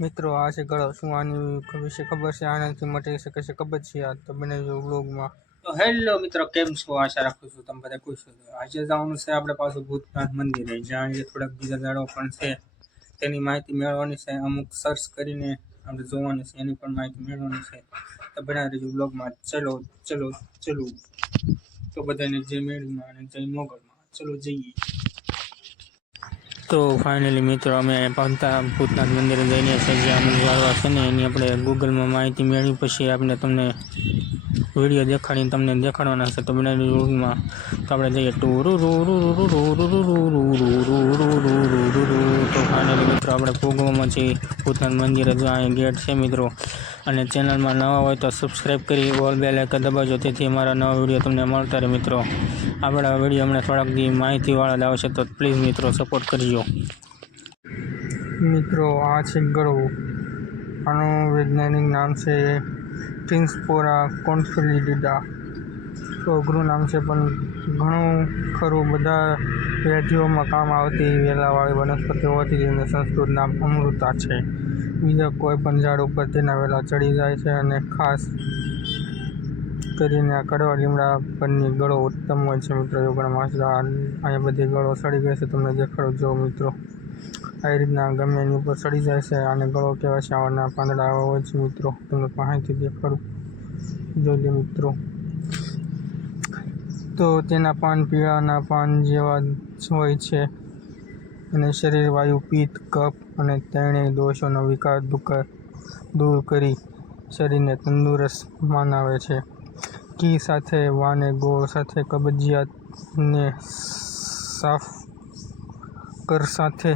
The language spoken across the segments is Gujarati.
મિત્રો, આ છે ગળો શું આની વિશે ખબર છે, આનાથી મટી શકે છે, ખબર છે આ તો જો વ્લોગમાં તો હેલો મિત્રો, કેમ છો? આશા રાખું છું તમે બધા ખુશ છો. આજે જવાનું છે આપણે પાછું ભૂતનાથ મંદિરે, જ્યાં જે થોડાક બીજા દાડો પણ છે. તેની માહિતી મેળવવાની છે, અમુક સર્ચ કરીને આપણે જોવાની છે, એની પણ માહિતી મેળવવાની છે. તો બના દેજો બ્લોગમાં ચલો ચલો ચલો. તો બધાને જય મેળવીમાં અને જય મોગલમાં. ચલો, જઈએ. તો ફાઇનલી મિત્રો અમે પહોંચતા ભૂતનાથ મંદિરે જઈને છીએ જે અમને જાળવા છે ને, એની આપણે ગૂગલમાં માહિતી મેળવી પછી આપણે તમને વીડિયો દેખાડીને તમને દેખાડવાના છે. તો બનાવી રૂટમાં તો આપણે જઈએ. ટુ રૂ રૂ રૂ રૂ રૂ રૂ રૂ મિત્રો, આપણે ભોગવામાં છીએ. ભૂતનાથ મંદિરે જો અહીં ગેટ છે મિત્રો, અને ચેનલમાં નવા હોય તો સબસ્ક્રાઈબ કરી, ઓલ બે આઇકન દબાવજો તેથી અમારા નવા વીડિયો તમને મળતા રહે મિત્રો. આપણા વીડિયો હમણાં થોડાક દી માહિતીવાળા જ છે તો પ્લીઝ મિત્રો સપોર્ટ કરજો. મિત્રો, આ છે ગળો આનું વૈજ્ઞાનિક નામ છે ટિન્સપોરા કોન્ફિલિડીડા. તો અઘરું નામ છે, પણ ઘણું ખરું. બધા વ્યાધિઓમાં કામ આવતી વેલાવાળી વનસ્પતિ હોવાથી તેનું સંસ્કૃત નામ અમૃતા છે. બીજા કોઈ પણ ઝાડ ઉપર તેના વેલા ચડી જાય છે અને ખાસ કરીને આ કડવા લીમડા પરની ગળો ઉત્તમ હોય છે મિત્રો. યોગના માસડા અહીંયા બધી ગળો સડી ગઈ છે, તમને દેખાડો જો મિત્રો. આવી રીતના ગમે એની ઉપર સડી જાય છે અને ગળો કહેવાય છે આવાના પાંદડા આવા હોય છે મિત્રો. તમને પાસેથી દેખાડું. જોઈ લે મિત્રો. તો તેના પાન પીળાના પાન જેવા જ હોય છે. અને શરીર વાયુ, પિત્ત, કફ અને ત્રણેય દોષોનો વિકાર દૂર કરી શરીરને તંદુરસ્ત માનાવે છે. ઘી સાથે વાને ગોળ સાથે કબજિયાતને સાફ કર સાથે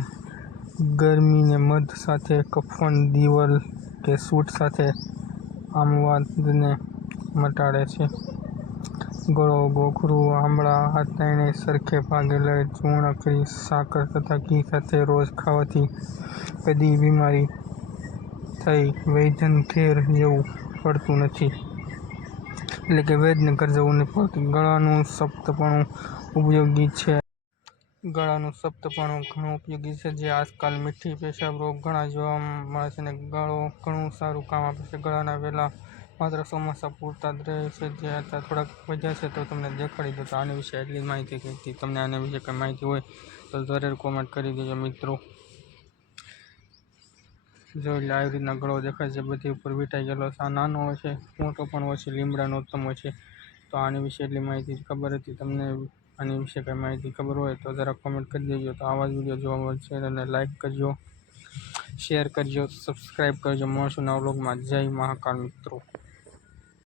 ગરમીને મધ સાથે, કફન, દિવલ કે સૂટ સાથે આમવાદને મટાડે છે. ગળો ગોખરું આંબળા આ સરખે ભાગે લઈ ચૂર્ણ કરી સાકર તથા ઘી સાથે રોજ ખાવાથી કદી બીમારી થઈ વૈધન ઘેર જવું પડતું નથી. એટલે કે વૈદ્યને ઘર જવું નહીં પડતું. ગળાનું સપ્તપણું ઉપયોગી છે. ગળાનું સપ્તપણું ઘણું ઉપયોગી છે. જે આજકાલ મીઠી, પેશાબ રોગ ઘણા જોવા મળે છે અને ગળો ઘણું સારું કામ આપે છે. ગળાના વેલા માત્ર ચોમાસા પૂરતા જ છે, જે અત્યારે થોડાક વધ્યા છે, તો તમને દેખાડી દો તો આની વિશે એટલી માહિતી કહેતી તમને આના વિશે કંઈ માહિતી હોય તો જરૂર કોમેન્ટ કરી દેજો મિત્રો. જો એટલે આવી રીતના ગળો દેખાય છે, બધી ઉપર વીટાઈ ગયેલો આ નાનો હોય છે મોટો પણ હોય છે, લીમડાનો ઉત્તમ હોય છે. તો આની વિશે એટલી માહિતી ખબર હતી. તમને આની વિશે કંઈ માહિતી ખબર હોય તો જરા કોમેન્ટ કરી દેજો. તો આવા જ વીડિયો જોવા મળશે અને લાઇક કરજો શેર કરજો સબસ્ક્રાઈબ કરજો. મળશું નવા જય મહાકાળ મિત્રો.